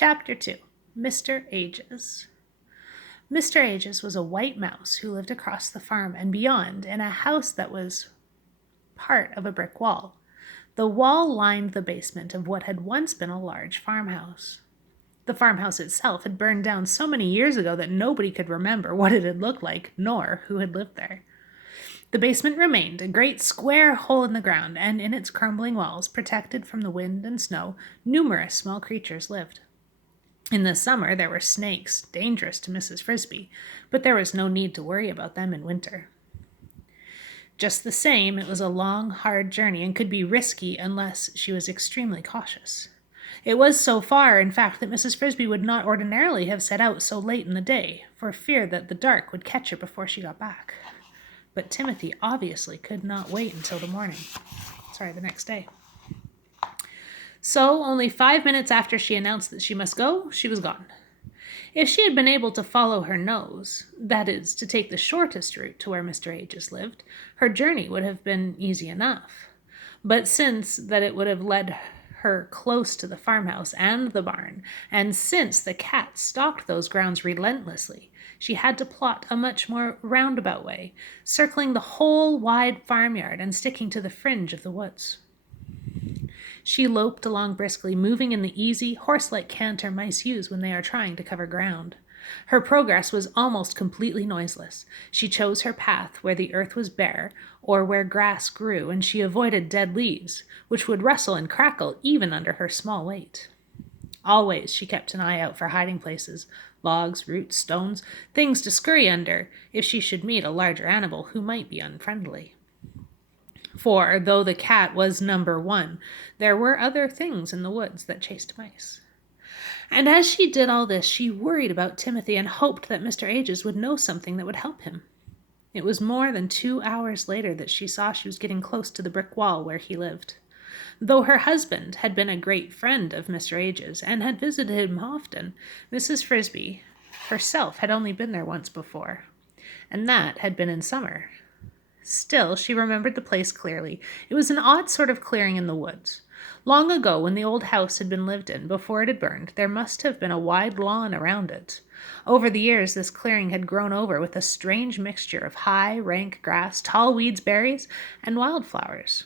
Chapter 2. Mr. Ages. Mr. Ages was a white mouse who lived across the farm and beyond in a house that was part of a brick wall. The wall lined the basement of what had once been a large farmhouse. The farmhouse itself had burned down so many years ago that nobody could remember what it had looked like, nor who had lived there. The basement remained, a great square hole in the ground, and in its crumbling walls, protected from the wind and snow, numerous small creatures lived. In the summer, there were snakes, dangerous to Mrs. Frisby, but there was no need to worry about them in winter. Just the same, it was a long, hard journey and could be risky unless she was extremely cautious. It was so far, in fact, that Mrs. Frisby would not ordinarily have set out so late in the day, for fear that the dark would catch her before she got back. But Timothy obviously could not wait until the next day. So, only 5 minutes after she announced that she must go, she was gone. If she had been able to follow her nose, that is, to take the shortest route to where Mr. Ages lived, her journey would have been easy enough. But since that it would have led her close to the farmhouse and the barn, and since the cat stalked those grounds relentlessly, she had to plot a much more roundabout way, circling the whole wide farmyard and sticking to the fringe of the woods. She loped along briskly, moving in the easy, horse-like canter mice use when they are trying to cover ground. Her progress was almost completely noiseless. She chose her path where the earth was bare, or where grass grew, and she avoided dead leaves, which would rustle and crackle even under her small weight. Always she kept an eye out for hiding places, logs, roots, stones, things to scurry under if she should meet a larger animal who might be unfriendly. For, though the cat was number one, there were other things in the woods that chased mice. And as she did all this, she worried about Timothy and hoped that Mr. Ages would know something that would help him. It was more than 2 hours later that she saw she was getting close to the brick wall where he lived. Though her husband had been a great friend of Mr. Ages and had visited him often, Mrs. Frisby herself had only been there once before, and that had been in summer. Still, she remembered the place clearly. It was an odd sort of clearing in the woods. Long ago, when the old house had been lived in, before it had burned, there must have been a wide lawn around it. Over the years, this clearing had grown over with a strange mixture of high, rank grass, tall weeds, berries, and wildflowers.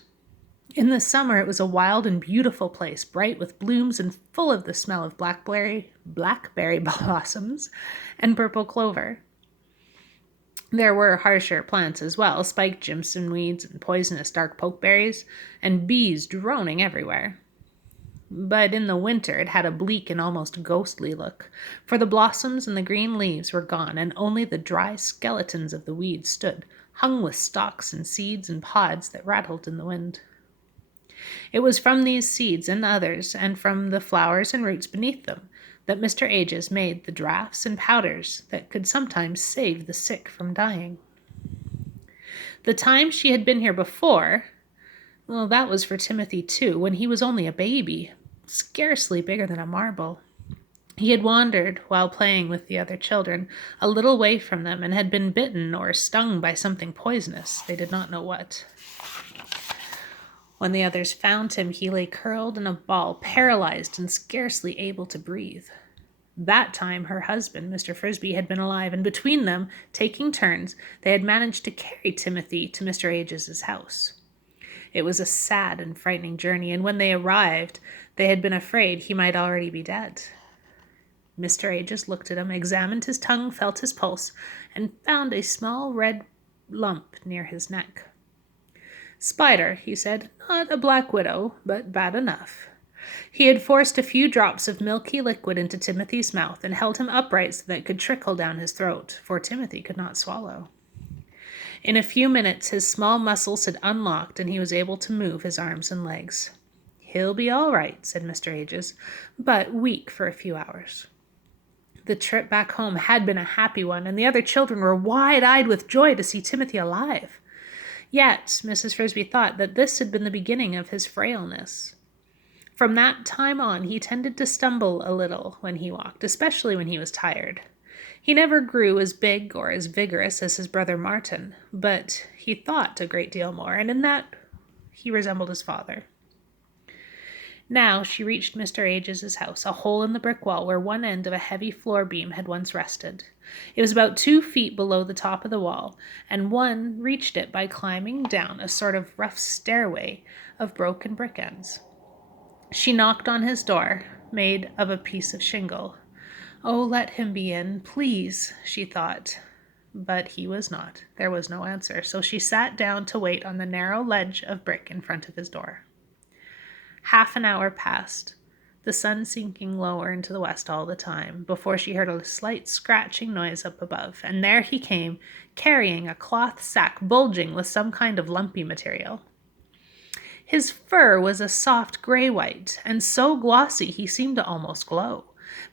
In the summer, it was a wild and beautiful place, bright with blooms and full of the smell of blackberry blossoms and purple clover. There were harsher plants as well, spiked jimson weeds and poisonous dark pokeberries, and bees droning everywhere. But in the winter it had a bleak and almost ghostly look, for the blossoms and the green leaves were gone, and only the dry skeletons of the weeds stood, hung with stalks and seeds and pods that rattled in the wind. It was from these seeds and others, and from the flowers and roots beneath them, that Mr. Ages made the draughts and powders that could sometimes save the sick from dying. The time she had been here before, well, that was for Timothy too, when he was only a baby, scarcely bigger than a marble. He had wandered, while playing with the other children, a little way from them, and had been bitten or stung by something poisonous, they did not know what. When the others found him, he lay curled in a ball, paralyzed and scarcely able to breathe. That time her husband, Mr. Frisby, had been alive, and between them, taking turns, they had managed to carry Timothy to Mr. Ages's house. It was a sad and frightening journey, and when they arrived, they had been afraid he might already be dead. Mr. Ages looked at him, examined his tongue, felt his pulse, and found a small red lump near his neck. "Spider," he said, "not a black widow, but bad enough." He had forced a few drops of milky liquid into Timothy's mouth and held him upright so that it could trickle down his throat, for Timothy could not swallow. In a few minutes his small muscles had unlocked and he was able to move his arms and legs. "He'll be all right," said Mr. Ages, "but weak for a few hours." The trip back home had been a happy one, and the other children were wide-eyed with joy to see Timothy alive. Yet Mrs. Frisby thought that this had been the beginning of his frailness. From that time on, he tended to stumble a little when he walked, especially when he was tired. He never grew as big or as vigorous as his brother Martin, but he thought a great deal more, and in that he resembled his father. Now she reached Mr. Ages's house, a hole in the brick wall where one end of a heavy floor beam had once rested. It was about 2 feet below the top of the wall, and one reached it by climbing down a sort of rough stairway of broken brick ends. She knocked on his door, made of a piece of shingle. "Oh, let him be in, please," she thought. But he was not. There was no answer, so she sat down to wait on the narrow ledge of brick in front of his door. Half an hour passed, the sun sinking lower into the west all the time, before she heard a slight scratching noise up above, and there he came, carrying a cloth sack bulging with some kind of lumpy material. His fur was a soft gray-white, and so glossy he seemed to almost glow.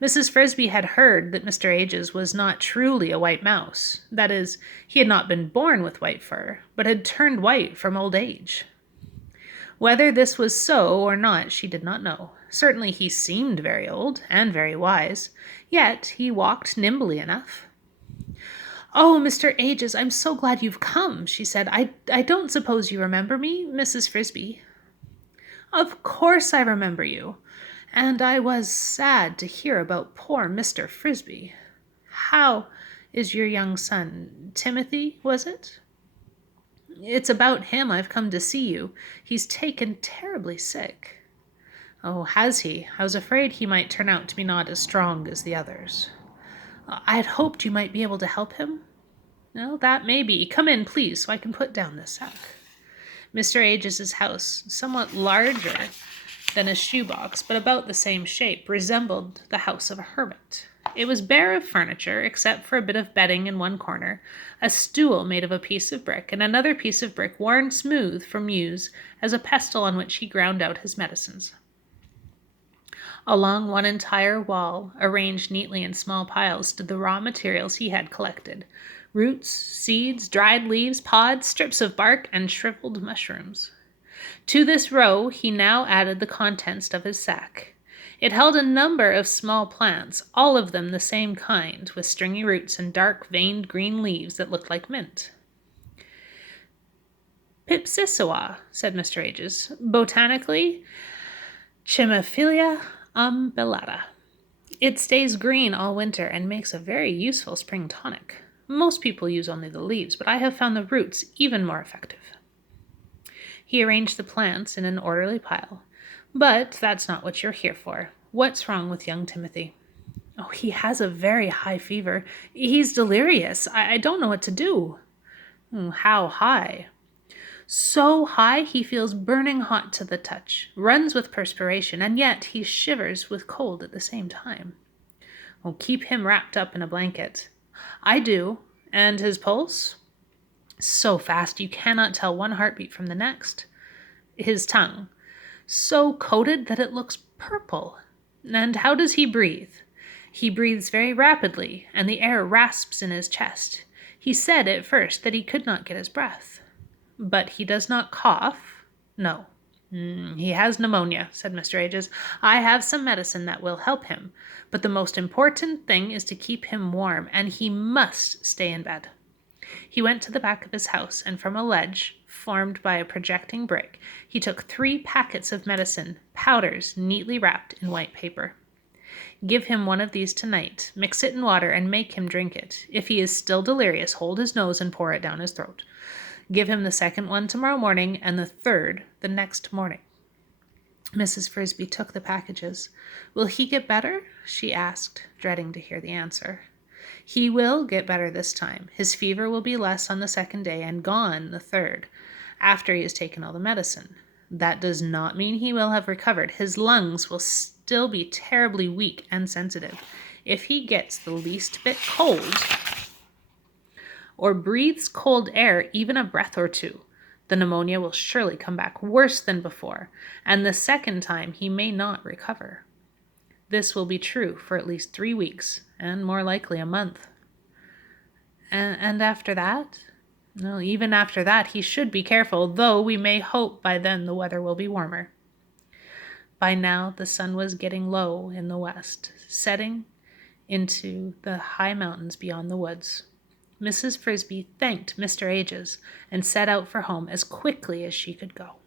Mrs. Frisby had heard that Mr. Ages was not truly a white mouse. That is, he had not been born with white fur, but had turned white from old age. Whether this was so or not, she did not know. Certainly he seemed very old and very wise, yet he walked nimbly enough. "Oh, Mr. Ages, I'm so glad you've come," she said. I don't suppose you remember me, Mrs. Frisby." "Of course I remember you. And I was sad to hear about poor Mr. Frisby. How is your young son? Timothy, was it?" "It's about him I've come to see you. He's taken terribly sick." "Oh, has he? I was afraid he might turn out to be not as strong as the others." "I had hoped you might be able to help him." "No, that may be. Come in, please, so I can put down this sack." Mr. Ages's house, somewhat larger than a shoebox, but about the same shape, resembled the house of a hermit. It was bare of furniture, except for a bit of bedding in one corner, a stool made of a piece of brick, and another piece of brick worn smooth from use as a pestle on which he ground out his medicines. Along one entire wall, arranged neatly in small piles, stood the raw materials he had collected: roots, seeds, dried leaves, pods, strips of bark, and shriveled mushrooms. To this row he now added the contents of his sack. It held a number of small plants, all of them the same kind, with stringy roots and dark veined green leaves that looked like mint. "Pipsissewa," said Mr. Ages. "Botanically, Chimaphila umbellata. It stays green all winter and makes a very useful spring tonic. Most people use only the leaves, but I have found the roots even more effective." He arranged the plants in an orderly pile. "But that's not what you're here for. What's wrong with young Timothy?" "Oh, he has a very high fever. He's delirious. I don't know what to do." "How high?" "So high he feels burning hot to the touch, runs with perspiration, and yet he shivers with cold at the same time." "Oh, keep him wrapped up in a blanket." "I do. And his pulse?" "So fast you cannot tell one heartbeat from the next." "His tongue?" "So coated that it looks purple." "And how does he breathe?" "He breathes very rapidly, and the air rasps in his chest. He said at first that he could not get his breath." "But he does not cough?" "No." "He has pneumonia," said Mr. Ages. "I have some medicine that will help him, but the most important thing is to keep him warm, and he must stay in bed." He went to the back of his house, and from a ledge, formed by a projecting brick, he took 3 packets of medicine, powders neatly wrapped in white paper. "Give him one of these tonight. Mix it in water and make him drink it. If he is still delirious, hold his nose and pour it down his throat. Give him the second one tomorrow morning, and the third the next morning." Mrs. Frisby took the packages. "Will he get better?" she asked, dreading to hear the answer. "He will get better this time. His fever will be less on the second day and gone the third, after he has taken all the medicine. That does not mean he will have recovered. His lungs will still be terribly weak and sensitive. If he gets the least bit cold, or breathes cold air even a breath or two, the pneumonia will surely come back worse than before, and the second time he may not recover. This will be true for at least 3 weeks, and more likely a month." And after that?" "No, even after that he should be careful, though we may hope by then the weather will be warmer." By now the sun was getting low in the west, setting into the high mountains beyond the woods. Mrs. Frisby thanked Mr. Ages and set out for home as quickly as she could go.